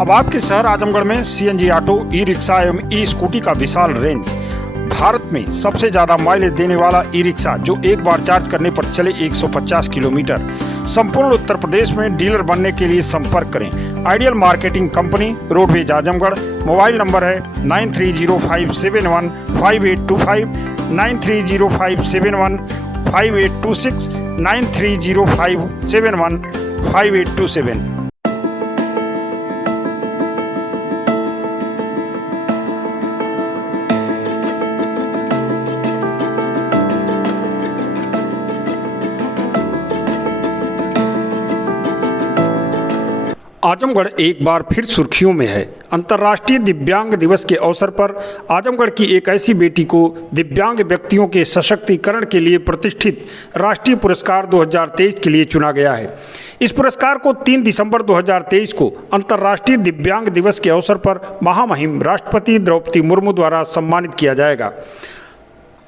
अब आपके शहर आजमगढ़ में सीएनजी ऑटो, ई रिक्शा एवं ई स्कूटी का विशाल रेंज। भारत में सबसे ज्यादा माइलेज देने वाला ई रिक्शा जो एक बार चार्ज करने पर चले 150 किलोमीटर। संपूर्ण उत्तर प्रदेश में डीलर बनने के लिए संपर्क करें ideal marketing company, roadways Azamgarh. Mobile number है 9305715825, 9305715826, 9305715827। आजमगढ़ एक बार फिर सुर्खियों में है। अंतर्राष्ट्रीय दिव्यांग दिवस के अवसर पर आजमगढ़ की एक ऐसी बेटी को दिव्यांग व्यक्तियों के सशक्तिकरण के लिए प्रतिष्ठित राष्ट्रीय पुरस्कार 2023 के लिए चुना गया है। इस पुरस्कार को 3 दिसंबर 2023 को अंतर्राष्ट्रीय दिव्यांग दिवस के अवसर पर महामहिम राष्ट्रपति द्रौपदी मुर्मू द्वारा सम्मानित किया जाएगा।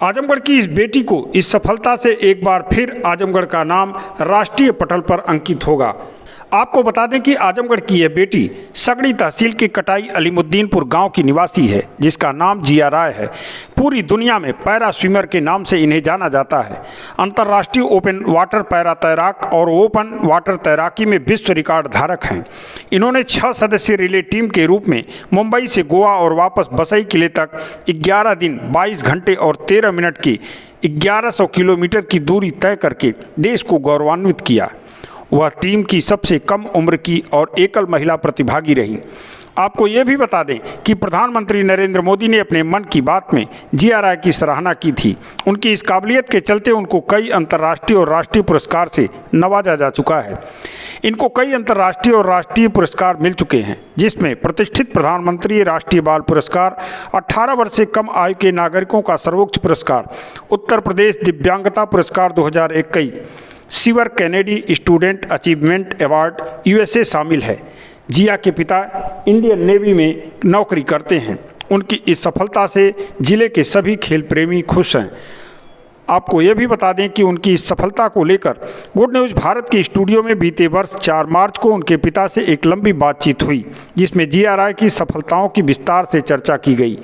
आजमगढ़ की इस बेटी को इस सफलता से एक बार फिर आजमगढ़ का नाम राष्ट्रीय पटल पर अंकित होगा। आपको बता दें कि आजमगढ़ की यह बेटी सगड़ी तहसील के कटाई अलीमुद्दीनपुर गांव की निवासी है, जिसका नाम जिया राय है। पूरी दुनिया में पैरा स्विमर के नाम से इन्हें जाना जाता है। अंतर्राष्ट्रीय ओपन वाटर पैरा तैराक और ओपन वाटर तैराकी में विश्व रिकॉर्ड धारक हैं। इन्होंने 6 सदस्यीय रिले टीम के रूप में मुंबई से गोवा और वापस बसई किले तक 11 दिन 22 घंटे और 13 मिनट की 1100 किलोमीटर की दूरी तय करके देश को गौरवान्वित किया। वह टीम की सबसे कम उम्र की और एकल महिला प्रतिभागी रही। आपको ये भी बता दें कि प्रधानमंत्री नरेंद्र मोदी ने अपने मन की बात में जिया राय की सराहना की थी। उनकी इस काबिलियत के चलते उनको कई अंतर्राष्ट्रीय और राष्ट्रीय पुरस्कार से नवाजा जा चुका है। इनको कई अंतर्राष्ट्रीय और राष्ट्रीय पुरस्कार मिल चुके हैं, जिसमें प्रतिष्ठित प्रधानमंत्री राष्ट्रीय बाल पुरस्कार, 18 वर्ष से कम आयु के नागरिकों का सर्वोच्च पुरस्कार, उत्तर प्रदेश दिव्यांगता पुरस्कार 2021, सिवर Kennedy student achievement award USA शामिल है। जिया के पिता इंडियन नेवी में नौकरी करते हैं। उनकी इस सफलता से जिले के सभी खेल प्रेमी खुश हैं। आपको यह भी बता दें कि उनकी इस सफलता को लेकर गुड न्यूज़ भारत के स्टूडियो में बीते वर्ष 4 मार्च को उनके पिता से एक लंबी बातचीत हुई, जिसमें जिया राय की सफलताओं की विस्तार से चर्चा की गई।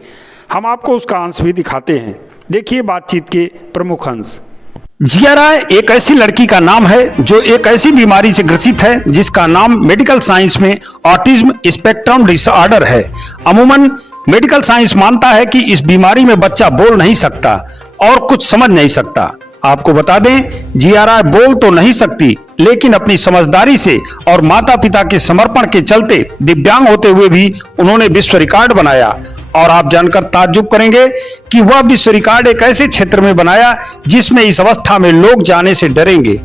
हम आपको उसका अंश भी दिखाते हैं। देखिए बातचीत के प्रमुख अंश। जिया राय एक ऐसी लड़की का नाम है जो एक ऐसी बीमारी से ग्रसित है जिसका नाम मेडिकल साइंस में ऑटिज्म स्पेक्ट्रम डिसऑर्डर है। अमूमन मेडिकल साइंस मानता है कि इस बीमारी में बच्चा बोल नहीं सकता और कुछ समझ नहीं सकता। आपको बता दें, जिया राय बोल तो नहीं सकती, लेकिन अपनी समझदारी से और माता पिता के समर्पण के चलते दिव्यांग होते हुए भी उन्होंने विश्व रिकॉर्ड बनाया। और आप जानकर ताज्जुब करेंगे कि वह विश्व रिकॉर्ड एक ऐसे क्षेत्र में बनाया जिसमें इस अवस्था में लोग जाने से डरेंगे।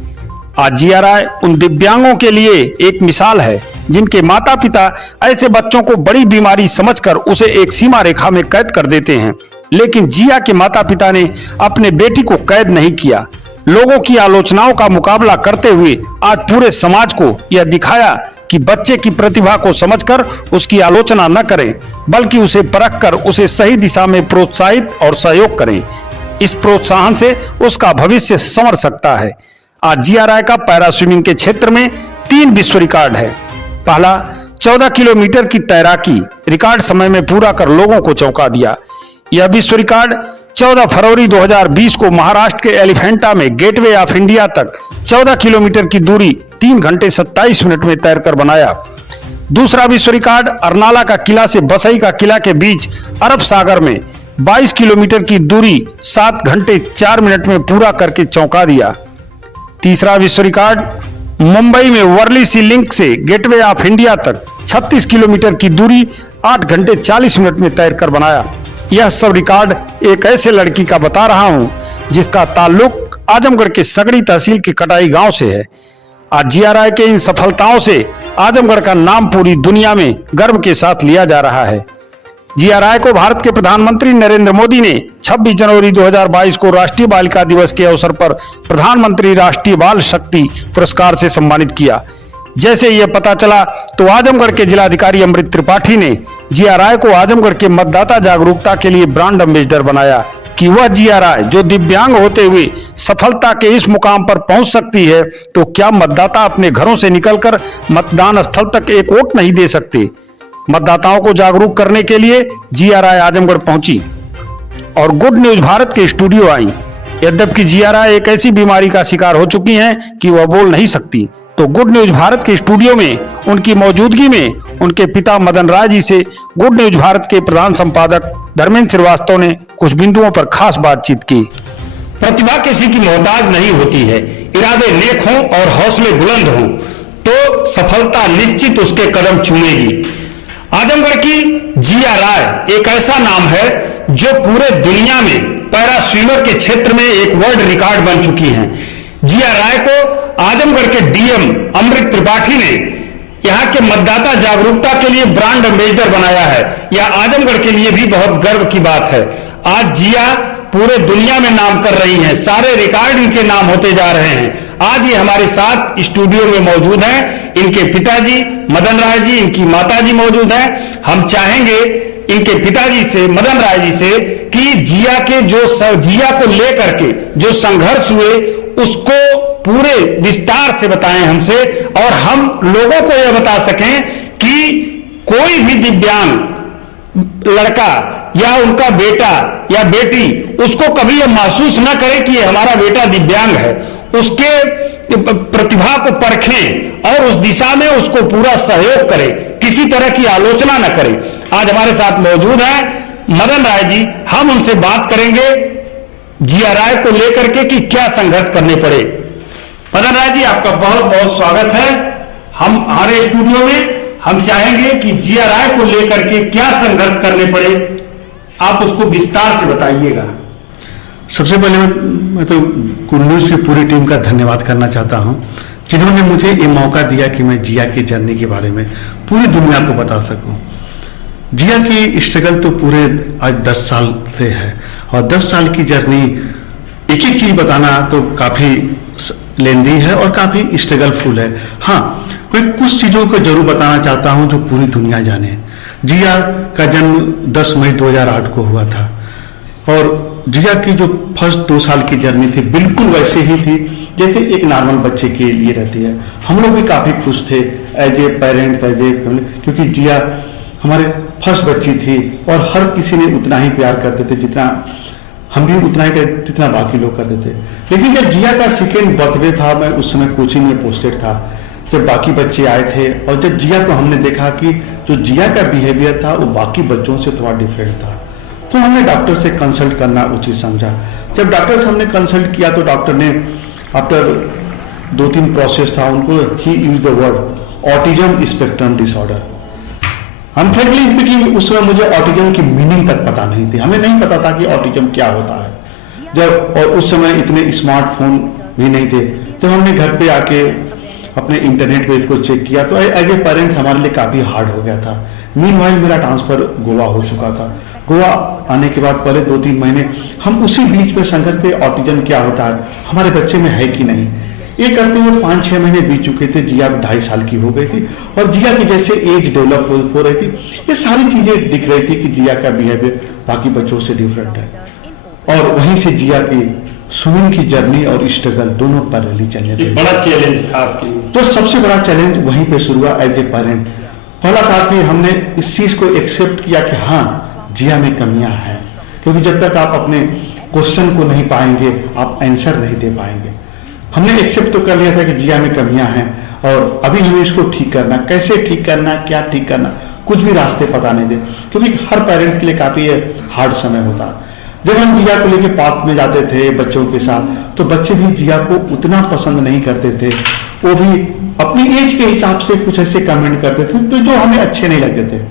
आज जिया राय उन दिव्यांगों के लिए एक मिसाल है जिनके माता पिता ऐसे बच्चों को बड़ी बीमारी समझकर उसे एक सीमा रेखा में कैद कर देते हैं, लेकिन जिया के माता पिता ने अपने बेटी को कैद नहीं किया। लोगों की आलोचनाओं का मुकाबला करते हुए आज पूरे समाज को यह दिखाया कि बच्चे की प्रतिभा को समझकर उसकी आलोचना न करें, बल्कि उसे परखकर उसे सही दिशा में प्रोत्साहित और सहयोग करें। इस प्रोत्साहन से उसका भविष्य संवर सकता है। आज जिया राय का पैरा स्विमिंग के क्षेत्र में 3 विश्व रिकॉर्ड है। पहला, 14 किलोमीटर की तैराकी रिकॉर्ड समय में पूरा कर लोगों को चौंका दिया। यह विश्व रिकॉर्ड 14 फरवरी 2020 को महाराष्ट्र के एलिफेंटा में गेटवे ऑफ इंडिया तक 14 किलोमीटर की दूरी 3 घंटे 27 मिनट में तैरकर बनाया। दूसरा विश्व रिकॉर्ड अर्नाला का किला से बसई का किला के बीच अरब सागर में 22 किलोमीटर की दूरी 7 घंटे 4 मिनट में पूरा करके चौंका दिया। तीसरा विश्व रिकॉर्ड मुंबई में वर्ली सी लिंक से गेटवे ऑफ इंडिया तक 36 किलोमीटर की दूरी 8 घंटे 40 मिनट में तैरकर बनाया। यह सब रिकॉर्ड एक ऐसे लड़की का बता रहा हूं जिसका ताल्लुक आजमगढ़ के सगड़ी तहसील के कटाई गांव से है। आज जिया राय के इन सफलताओं से आजमगढ़ का नाम पूरी दुनिया में गर्व के साथ लिया जा रहा है। जिया राय को भारत के प्रधानमंत्री नरेंद्र मोदी ने 26 जनवरी 2022 को राष्ट्रीय बालिका दिवस के अवसर पर प्रधानमंत्री राष्ट्रीय बाल शक्ति पुरस्कार से सम्मानित किया। जैसे यह पता चला तो आजमगढ़ के जिलाधिकारी अमृत त्रिपाठी ने जिया राय को आजमगढ़ के मतदाता जागरूकता के लिए ब्रांड एम्बेसडर बनाया कि वह जिया राय जो दिव्यांग होते हुए सफलता के इस मुकाम पर पहुंच सकती है, तो क्या मतदाता अपने घरों से निकलकर मतदान स्थल तक एक वोट नहीं दे सकते। मतदाताओं को जागरूक करने के लिए जीआरआई आजमगढ़ पहुंची और गुड न्यूज भारत के स्टूडियो आई। यद्यपि जीआरआई एक ऐसी बीमारी का शिकार हो चुकी हैं कि वह बोल नहीं सकती, तो गुड न्यूज भारत के स्टूडियो में उनकी मौजूदगी में उनके पिता मदन राय जी से गुड न्यूज भारत के प्रधान संपादक धर्मेंद्र श्रीवास्तव ने कुछ बिंदुओं पर खास बातचीत की। प्रतिभा किसी की मोहताज नहीं होती है। इरादे नेक हों और हौसले बुलंद हों तो सफलता निश्चित उसके कदम चूमेगी। आजमगढ़ की जीआरआई एक ऐसा नाम है जो पूरे दुनिया में पैरा स्विमर के क्षेत्र में एक वर्ल्ड रिकॉर्ड बन चुकी है। जीआरआई को आजमगढ़ के डीएम अमृत त्रिपाठी ने यहाँ के मतदाता जागरूकता के लिए ब्रांड एम्बेसडर बनाया है। यह आजमगढ़ के लिए भी बहुत गर्व की बात है। आज जिया पूरे दुनिया में नाम कर रही हैं, सारे रिकॉर्ड इनके नाम होते जा रहे हैं। आज ये हमारे साथ स्टूडियो में मौजूद हैं। इनके पिताजी मदन राय जी, इनकी माताजी मौजूद हैं। हम चाहेंगे इनके पिताजी से, मदन राय जी से, कि जिया को लेकर के जो संघर्ष हुए उसको पूरे विस्तार से बताएं हमसे, और हम लोगों को यह बता सकें कि कोई भी दिव्यांग लड़का या उनका बेटा या बेटी उसको कभी यह महसूस न करे कि ये हमारा बेटा दिव्यांग है। उसके प्रतिभा को परखें और उस दिशा में उसको पूरा सहयोग करें, किसी तरह की आलोचना न करें। आज हमारे साथ मौजूद हैं मदन राय जी। हम उनसे बात करेंगे जीआरआई को लेकर के कि क्या संघर्ष करने पड़े। मदन राय जी, आपका बहुत बहुत स्वागत है हमारे स्टूडियो में। हम चाहेंगे कि जीआरआई को लेकर के क्या संघर्ष करने पड़े, आप उसको विस्तार से बताइएगा। सबसे पहले मैं तो गुड न्यूज की पूरी टीम का धन्यवाद करना चाहता हूं, जिन्होंने मुझे ये मौका दिया कि मैं जिया की जर्नी के बारे में पूरी दुनिया को बता सकूं। जिया की स्ट्रगल तो पूरे आज 10 साल से है, और 10 साल की जर्नी एक एक चीज बताना तो काफी लेंदी है और काफी स्ट्रगलफुल है। हाँ, कोई कुछ चीजों को जरूर बताना चाहता हूं जो पूरी दुनिया जाने। जिया का जन्म 10 मई 2008 को हुआ था, और जिया की जो फर्स्ट 2 साल की जर्नी थी बिल्कुल वैसे ही थी जैसे एक नॉर्मल बच्चे के लिए रहती है। हम लोग भी काफी खुश थे as a parents, as a family, क्योंकि जिया हमारे फर्स्ट बच्ची थी और हर किसी ने उतना ही प्यार करते थे जितना हम भी उतना ही जितना बाकी लोग करते थे। लेकिन जब जिया का सेकेंड बर्थडे था, मैं उस समय कोचिंग में पोस्टेड था, जब बाकी बच्चे आए थे, और जब जिया को हमने देखा कि जो जिया का बिहेवियर था वो बाकी बच्चों से थोड़ा डिफरेंट था, तो हमने डॉक्टर से कंसल्ट करना उचित समझा। जब डॉक्टर से हमने कंसल्ट किया तो डॉक्टर ने आफ्टर 2-3 प्रोसेस था, उनको ही use the word autism spectrum disorder. हम फ्रेंकली स्पीकिंग उस समय मुझे ऑटिज्म की मीनिंग तक पता नहीं थी, हमें नहीं पता था कि ऑटिज्म क्या होता है जब, और उस समय इतने स्मार्टफोन भी नहीं थे। जब हमने घर पे आके अपने इंटरनेट पे इसको चेक किया तो एज ए पेरेंट्स हमारे लिए काफी हार्ड हो गया था। मीनवाइल मेरा ट्रांसफर गोवा हो चुका था। गोवा आने के बाद पहले 2-3 महीने हम उसी बीच में संघर्ष थे, ऑटिज्म क्या होता है, हमारे बच्चे में है कि नहीं। ये करते हुए 5-6 महीने बीत चुके थे, जिया 2.5 साल की हो गई थी, और जिया की जैसे एज डेवलप हो रही थी, ये सारी चीजें दिख रही थी कि जिया का बिहेवियर बाकी बच्चों से डिफरेंट है। और वहीं से जिया की स्विमिंग की जर्नी और स्ट्रगल दोनों पैरेलली चलने थे। बड़ा चैलेंज था आपके लिए? तो सबसे बड़ा चैलेंज वहीं पे शुरू हुआ एज ए पेरेंट। पहला था कि हमने इस चीज को एक्सेप्ट किया कि हाँ, जिया में कमियां हैं, क्योंकि जब तक आप अपने क्वेश्चन को नहीं पाएंगे आप आंसर नहीं दे पाएंगे। हमने एक्सेप्ट तो कर लिया था कि जिया में कमियां हैं, और अभी हमें इसको ठीक करना, कैसे ठीक करना, क्या ठीक करना, कुछ भी रास्ते पता नहीं थे, क्योंकि हर पेरेंट्स के लिए काफी हार्ड समय होता है। जब हम जिया को लेके पार्क में जाते थे बच्चों के साथ, तो बच्चे भी जिया को उतना पसंद नहीं करते थे, वो भी अपनी एज के हिसाब से कुछ ऐसे कमेंट करते थे तो जो हमें अच्छे नहीं लगते थे।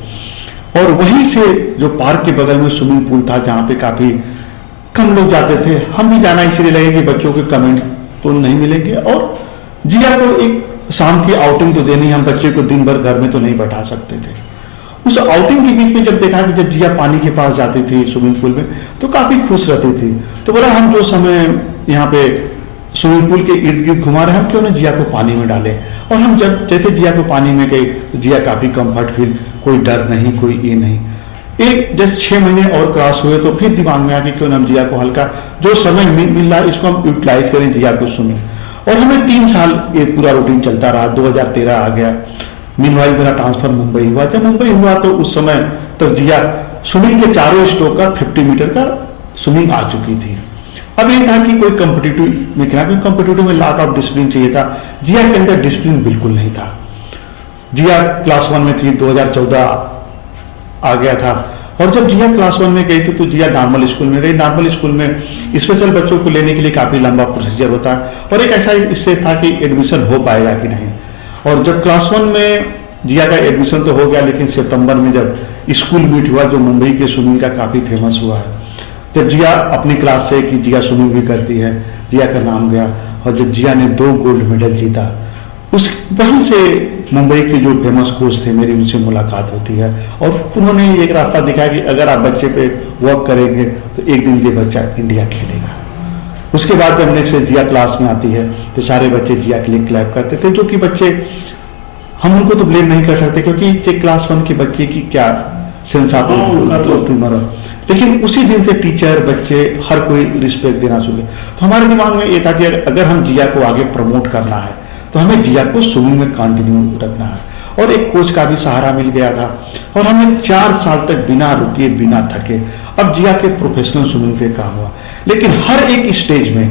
और वहीं से जो पार्क के बगल में स्विमिंग पूल था जहां पे काफी कम लोग जाते थे, हम भी जाना इसलिए लगे कि बच्चों के कमेंट्स तो नहीं मिलेंगे, और जिया को एक शाम की आउटिंग तो देनी, हम बच्चे को दिन भर घर में तो नहीं बैठा सकते थे। उस आउटिंग के बीच में जब देखा कि जब जिया पानी के पास जाती थी स्विमिंग पूल में तो काफी खुश रहती थी, तो बोला हम जो समय यहाँ पे स्विमिंग पूल के इर्द गिर्द घुमा रहे, हम क्यों ना जिया को पानी में डालें। और हम जब जैसे जिया को पानी में गए तो जिया काफी कंफर्ट फील, कोई डर नहीं, कोई ये नहीं। एक जैसे 6 महीने और क्रॉस हुए तो फिर दिमाग में आ गया क्यों ना हम जिया को हल्का जो समय मिल रहा है इसको हम यूटिलाइज करें जिया को स्विमिंग। और हमें 3 साल ये पूरा रूटीन चलता रहा। 2013 आ गया, मीनवाइल मेरा ट्रांसफर मुंबई हुआ। जब मुंबई हुआ तो उस समय तक जिया स्विमिंग के चारों स्ट्रोक का 50 मीटर का स्विमिंग आ चुकी थी। अब ये था कि कोई कॉम्पिटिटिव में क्या, कॉम्पिटिटिव में लॉट ऑफ डिसिप्लिन चाहिए था। जिया के अंदर डिसिप्लिन बिल्कुल नहीं था। जिया क्लास 1 में थी, 2014 आ गया था, और जब जिया क्लास 1 में गई थी तो जिया नॉर्मल स्कूल में गई। नॉर्मल स्कूल में स्पेशल बच्चों को लेने के लिए काफी लंबा प्रोसीजर होता है, और एक ऐसा इससे था कि एडमिशन हो पाएगा कि नहीं। और जब क्लास 1 में जिया का एडमिशन तो हो गया, लेकिन सितंबर में जब स्कूल मीट हुआ जो मुंबई के स्विमिंग का काफी फेमस हुआ है, जब जिया अपनी क्लास से कि जिया स्विमिंग भी करती है, जिया का नाम गया, और जब जिया ने 2 गोल्ड मेडल जीता, उस वहीं से मुंबई के जो फेमस कोच थे मेरी उनसे मुलाकात होती है, और उन्होंने एक रास्ता दिखाया कि अगर आप बच्चे पे वर्क करेंगे तो एक दिन ये बच्चा इंडिया खेलेगा। उसके बाद जब नेक्स्ट जिया क्लास में आती है तो सारे बच्चे जिया के लिए क्लैप करते थे, जो कि बच्चे हम उनको तो ब्लेम नहीं कर सकते, क्योंकि ये क्लास 1 के बच्चे की क्या सेंस ऑफ ट्यूमर, लेकिन उसी दिन से टीचर बच्चे हर कोई रिस्पेक्ट देना शुरू। तो हमारे दिमाग में ये था कि अगर हम जिया को आगे प्रमोट करना है तो हमें जिया को स्विमिंग में कंटिन्यू रखना है, और एक कोच का भी सहारा मिल गया था, और हमने 4 साल तक बिना रुके बिना थके अब जिया के प्रोफेशनल स्विमिंग पे काम हुआ। लेकिन हर एक स्टेज में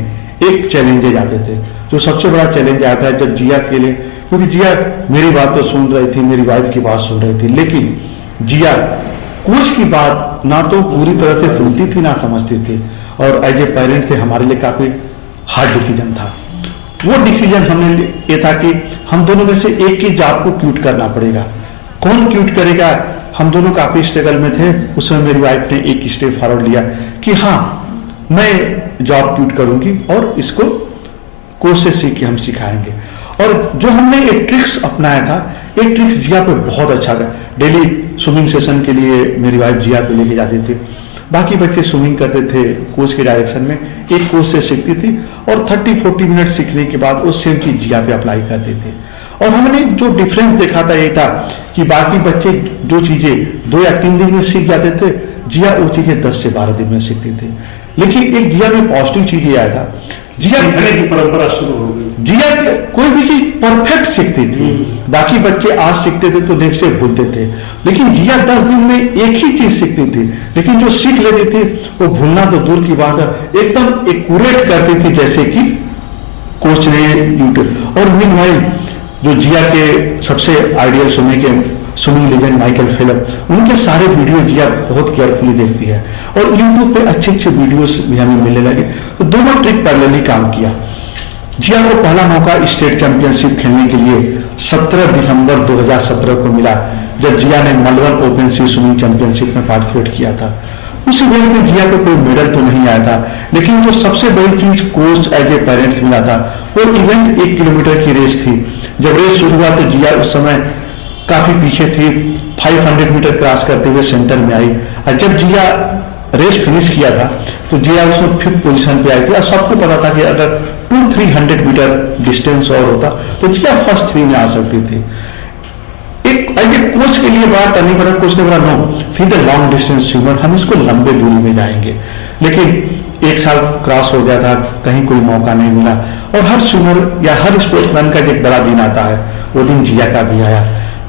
एक चैलेंजेज आते थे। जो सबसे बड़ा चैलेंज आता है जब जिया के लिए, क्योंकि जिया मेरी बात तो सुन रही थी, मेरी वाइफ की बात सुन रही थी, लेकिन जिया कोच की बात ना तो पूरी तरह से सुनती थी ना समझती थी, और एज ए पेरेंट से हमारे लिए काफी हार्ड डिसीजन था। वो डिसीजन हमने ये था कि हम दोनों में से एक की जॉब को क्यूट करना पड़ेगा। कौन क्यूट करेगा? हम दोनों काफी स्ट्रगल में थे। उस समय मेरी वाइफ ने एक स्टेप फॉरवर्ड लिया कि हाँ, मैं जॉब क्यूट करूंगी और इसको कोच से सीख के हम सिखाएंगे। और जो हमने एक ट्रिक्स अपनाया था, एक ट्रिक्स जिया पे बहुत अच्छा था। डेली स्विमिंग सेशन के लिए मेरी वाइफ जिया को लेके जाती थी, बाकी बच्चे स्विमिंग करते थे कोच के डायरेक्शन में, एक कोच से सीखती थी, और 30-40 मिनट सीखने के बाद वो सेम चीज जिया पे अप्लाई करते थे। और हमने जो डिफरेंस देखा था ये था कि बाकी बच्चे जो चीजें 2 या 3 दिन में सीख जाते थे, जिया वो चीजें 10 से 12 दिन में सीखती थी। लेकिन एक जिया में पॉजिटिव चीज ये आया था, जिया की परंपरा शुरू हो गई। जिया कोई भी चीज परफेक्ट सीखती थी, बाकी बच्चे आज सीखते थे तो नेक्स्ट डे भूलते थे, लेकिन जिया 10 दिन में एक ही चीज सीखती थी, लेकिन जो सीख लेती थी वो भूलना तो दूर की बात है, एकदम एक्यूरेट करती थी जैसे कि कोच ने यूट्यूब। और मीनवाइल जो जिया के सबसे ideal swimming legend Michael Phelps, उनके सारे वीडियो जिया बहुत केयरफुली देखती है, और यूट्यूब पे अच्छे अच्छे वीडियोस भी हमें मिलने लगे। तो दोनों ट्रिक पैरेलली काम किया। जिया को पहला मौका स्टेट चैंपियनशिप खेलने के लिए 17 दिसंबर 2017 को मिला, जब जिया ने मेलबर्न ओपन सी स्विमिंग चैंपियनशिप में पार्टिसिपेट किया था। उस इवेंट में जिया को कोई मेडल तो नहीं आया था, लेकिन जो सबसे बड़ी चीज कोच एज ए पेरेंट्स मिला था, वो इवेंट 1 किलोमीटर की रेस थी। जब रेस शुरू हुआ तो जिया उस समय काफी पीछे थी, 500 मीटर क्रॉस करते हुए सेंटर में आई, और जब जिया रेस फिनिश किया था तो जिया उसमें 5th पोजीशन पे आई थी, और सबको पता था कि अगर 200-300 मीटर डिस्टेंस और होता तो जिया फर्स्ट 3 में आ सकती थी। एक कोच के लिए बात करनी पड़ा, कोच ने बोला नो, सीधे लॉन्ग डिस्टेंस स्विमर, हम इसको लंबे दूरी में जाएंगे। लेकिन 1 साल क्रॉस हो गया था, कहीं कोई मौका नहीं मिला, और हर स्विमर या हर स्पोर्ट्समैन का एक बड़ा दिन आता है, वो दिन जिया का भी आया।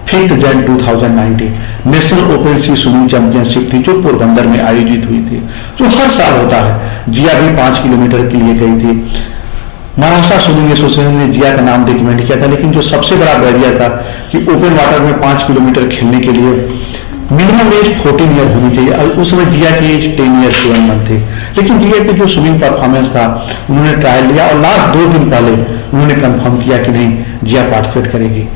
5 जनवरी 2019 नेशनल ओपन सी स्विमिंग चैंपियनशिप थी, जो पोरबंदर में आयोजित हुई थी, जो हर साल होता है। जिया भी 5 किलोमीटर के लिए गई थी। महाराष्ट्र स्विमिंग एसोसिएशन ने जिया का नाम रिकमेंड किया था, लेकिन जो सबसे बड़ा बैरियर था कि ओपन वाटर में 5 किलोमीटर खेलने के लिए मिनिमम एज 14 ईयर होनी चाहिए, और उस समय जिया की एज 10 ईयर 7 मंथ थी। लेकिन जिया की जो स्विमिंग परफॉर्मेंस था, उन्होंने ट्रायल लिया, और लास्ट 2 दिन पहले उन्होंने कंफर्म किया कि नहीं, जिया पार्टिसिपेट करेगी।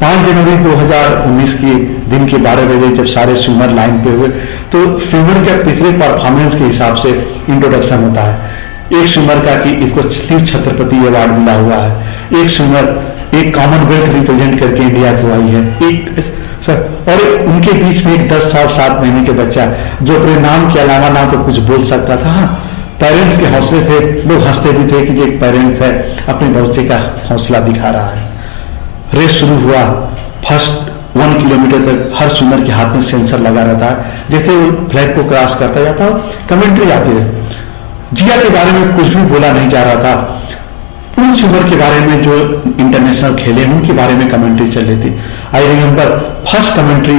5 जनवरी 2019 के दिन के 12 बजे जब सारे स्विमर लाइन पे हुए, तो स्विमर के पिछले परफॉर्मेंस के हिसाब से इंट्रोडक्शन होता है। एक स्विमर का कि इसको शिव छत्रपति अवार्ड मिला हुआ है, एक स्विमर एक कॉमनवेल्थ रिप्रेजेंट करके इंडिया को आई है, और उनके बीच में एक 10 साल 7 महीने के बच्चा जो अपने नाम के अलावा ना तो कुछ बोल सकता था। हाँ, पेरेंट्स के हौसले थे, लोग हंसते भी थे कि एक पेरेंट्स है अपने बच्चे का हौसला दिखा रहा है। रेस शुरू हुआ, फर्स्ट 1 किलोमीटर तक हर स्विमर के हाथ में सेंसर लगा रहता है, जैसे वो फ्लैग को क्रॉस करता जाता है कमेंट्री आती है। जिया के बारे में कुछ भी बोला नहीं जा रहा था। उस उम्र के बारे में जो इंटरनेशनल खेले उनके बारे में कमेंट्री चल रही थी। I remember first commentary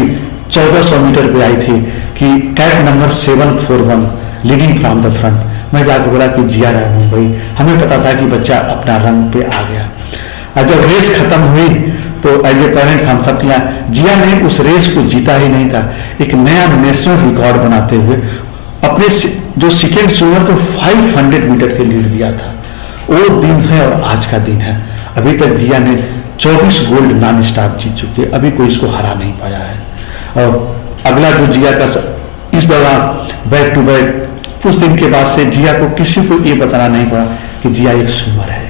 1400 meter पे आई थी कि cat number 741 leading from the front. मैं जाकर बोला कि जिया रहा हूं भाई, हमें पता था कि बच्चा अपना रंग पे आ गया। और जब रेस खत्म हुई तो एज ए पेरेंट हम सब किया, जिया ने उस रेस को जीता ही नहीं था, एक नया नेशनल रिकॉर्ड बनाते हुए अपने जो सेकेंड स्विमर को 500 मीटर से लीड दिया था। वो दिन है और आज का दिन है। अभी तक जिया ने 24 गोल्ड नॉन स्टॉप जीत चुके, अभी कोई इसको हरा नहीं पाया है। और अगला जो जिया का इस दौरान बैक टू बैक कुछ दिन के बाद से जिया को किसी को ये बताना नहीं पड़ा कि जिया एक स्विमर है,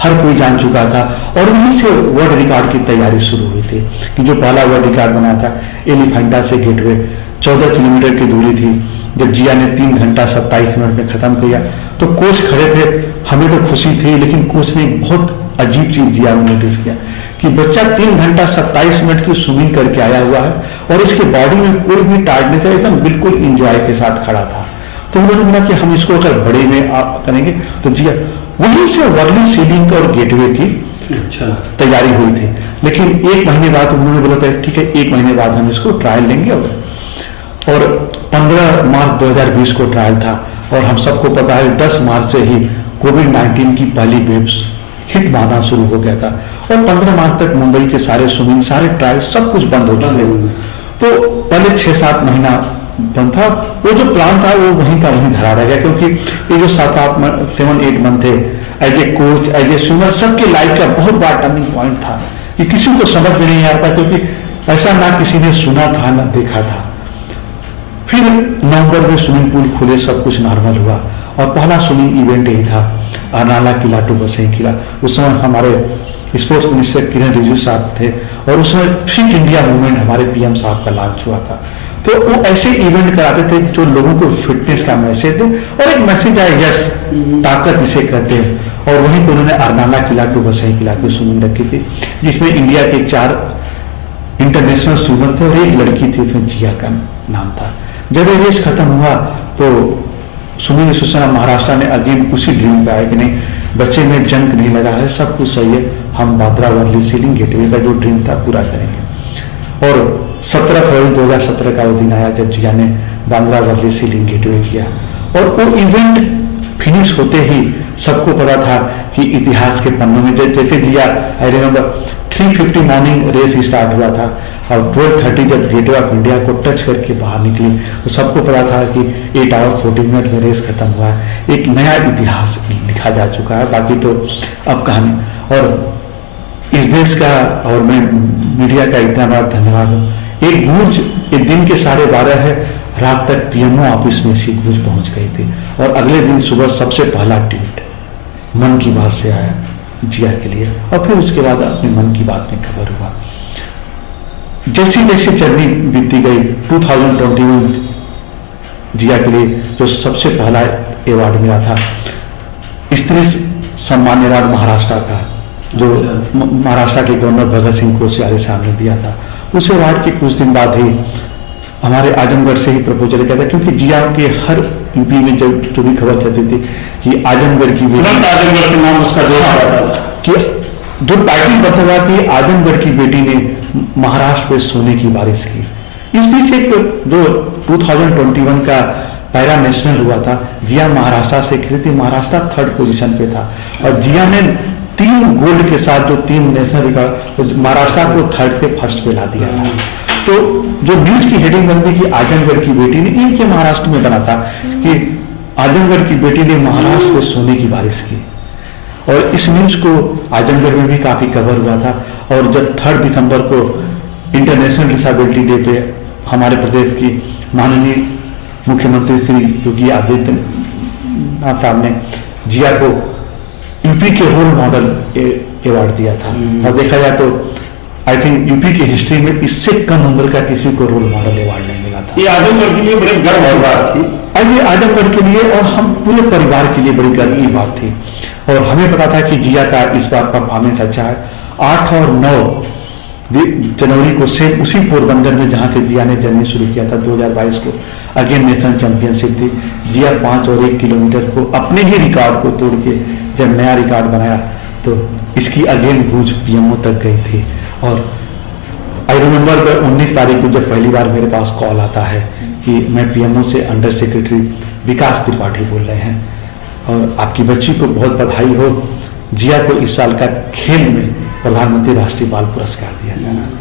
हर कोई जान चुका था। और वहीं से वर्ल्ड रिकॉर्ड की तैयारी शुरू हुई थी कि जो पहला वर्ल्ड रिकॉर्ड बना था एलिफेंटा से गेटवे 14 किलोमीटर की दूरी थी। जब जिया ने 3 घंटा 27 मिनट में खत्म किया तो कोच खड़े थे, हमें तो खुशी थी, लेकिन कोच ने बहुत अजीब चीज जिया में नोटिस किया कि बच्चा 3 घंटा 27 मिनट की स्विमिंग करके आया हुआ है और इसके बॉडी में कोई भी टाइट नहीं था, एकदम बिल्कुल इंजॉय के साथ खड़ा था। तो उन्होंने बोला कि हम इसको अगर बड़े में करेंगे तो जिया वहीं से वर्ली सीलिंग और गेटवे की तैयारी हुई थी। लेकिन 1 महीने बाद उन्होंने बोला था ठीक है 1 महीने बाद हम इसको ट्रायल लेंगे। और 15 मार्च 2020 को ट्रायल था और हम सबको पता है 10 मार्च से ही कोविड-19 की पहली वेव्स हिट मारना शुरू हो गया था और 15 मार्च तक मुंबई के सारे स्विमिंग, सारे ट्रायल सब कुछ बंद हो चुके। तो पहले 6-7 महीना बंद था। वो जो प्लान था वो वहीं का वहीं धरा रह गया, क्योंकि ये जो 7-8 मंथ थे as a coach, as a swimmer, सबके लाइफ का बहुत बड़ा टर्निंग पॉइंट था कि किसी को समझ में नहीं आता, क्योंकि ऐसा ना किसी ने सुना था ना देखा था। फिर नवंबर में स्विमिंग पूल खुले, सब कुछ नॉर्मल हुआ और पहला स्विमिंग इवेंट यही था अरनाला किला टू बसई किला। उस समय हमारे स्पोर्ट्स मिनिस्टर किरण रिजिजू साहब थे और उस समय फिट इंडिया मूवमेंट हमारे पीएम साहब का लॉन्च हुआ था। तो वो ऐसे इवेंट कराते थे जो लोगों को फिटनेस का मैसेज दे और एक मैसेज आए यस ताकत इसे कहते हैं। और वहीं पर उन्होंने अरनाला किला टू बसई किला की स्विमिंग रखी थी, जिसमें इंडिया के 4 इंटरनेशनल स्विमर थे और एक लड़की थी, उसमें जिया का नाम था। जब ये रेस खत्म हुआ तो स्विमिंग एसोसिएशन ऑफ महाराष्ट्र ने अगेन उसी ड्रीम पे आया कि नहीं, बच्चे में जंक नहीं लगा है, सब कुछ सही है, हम बांद्रा वर्ली सीलिंग गेटवे का जो ड्रीम था पूरा करेंगे। और 17 फरवरी 2017 का वो दिन आया जब जिया ने बांद्रा वर्ली सीलिंग गेटवे किया और वो इवेंट फिनिश होते ही सबको पता था कि इतिहास के पन्नों में जैसे Jiya, I remember 3:50 morning race start हुआ था और 12:30 जब गेटवे ऑफ इंडिया को टच करके बाहर निकली तो सबको पता था कि 8 आवर 40 मिनट में रेस खत्म हुआ है, एक नया इतिहास लिखा जा चुका है। बाकी तो अब कहानी। और इस देश का और मैं मीडिया का इतना बड़ा धन्यवाद हूँ। एक गूंज एक दिन के 12:30 है, रात तक पीएमओ ऑफिस में इसकी गूंज पहुंच गई थी और अगले दिन सुबह सबसे पहला ट्वीट मन की बात से आया जिया के लिए और फिर उसके बाद अपने मन की बात में खबर हुआ। जैसी जैसी जर्नी बीतती गई 2021 जिया के लिए जो सबसे पहला अवार्ड मिला था स्त्री सम्मान अवार्ड महाराष्ट्र का, जो महाराष्ट्र के गवर्नर भगत सिंह कोश्यारी साहब ने दिया था। उस अवार्ड के कुछ दिन बाद ही हमारे आजमगढ़ से ही प्रपोजल किया था, क्योंकि जिया के हर यूपी में जो भी खबर चलती थी कि आजमगढ़ की बेटी, आजमगढ़ के नाम उसका कि जो टाइटल बता था कि आजमगढ़ की बेटी ने महाराष्ट्र पे सोने की बारिश की। इस बीच एक जो 2021 का पैरा नेशनल हुआ था, जिया महाराष्ट्र से खेली थी, महाराष्ट्र 3rd पोजीशन पे था और जिया ने 3 गोल्ड के साथ जो 3 नेशनल रिकॉर्ड महाराष्ट्र को 3rd से 1st पे ला दिया था। तो जो न्यूज की हेडिंग बनती कि आजमगढ़ की बेटी ने, एक महाराष्ट्र में बना था कि आजमगढ़ की बेटी ने महाराष्ट्र में सोने की बारिश की और इस न्यूज को आजमगढ़ में भी काफी कवर हुआ था। और जब 3 दिसंबर को इंटरनेशनल डिसेबिलिटी डे पे हमारे प्रदेश की माननीय मुख्यमंत्री श्री योगी आदित्यनाथ साहब ने जिया को यूपी के रोल मॉडल अवार्ड दिया था और देखा जाए तो आई थिंक यूपी की हिस्ट्री में इससे कम उम्र का किसी को रोल मॉडल अवार्ड नहीं मिला था। ये आजमगढ़ के लिए बड़ी गर्व की बात थी और ये आजमगढ़ के लिए और हम पूरे परिवार के लिए बड़ी गर्व की बात थी। और हमें पता था कि जिया का इस बार परफॉर्मेंस अच्छा है। 8 और 9 जनवरी को सेम उसी पोरबंदर में जहां से जिया ने जर्नी शुरू किया था 2022 को अगेन नेशनल चैंपियनशिप थी। जिया 5 और 1 किलोमीटर को अपने ही रिकॉर्ड को तोड़ के जब नया रिकॉर्ड बनाया तो इसकी अगेन गूंज पीएमओ तक गई थी। और आई रिमेम्बर 19 तारीख को जब पहली बार मेरे पास कॉल आता है कि मैं पीएमओ से अंडर सेक्रेटरी विकास त्रिपाठी बोल रहे हैं और आपकी बच्ची को बहुत बधाई हो, जिया को इस साल का खेल में प्रधानमंत्री राष्ट्रीय बाल पुरस्कार दिया जा रहा है।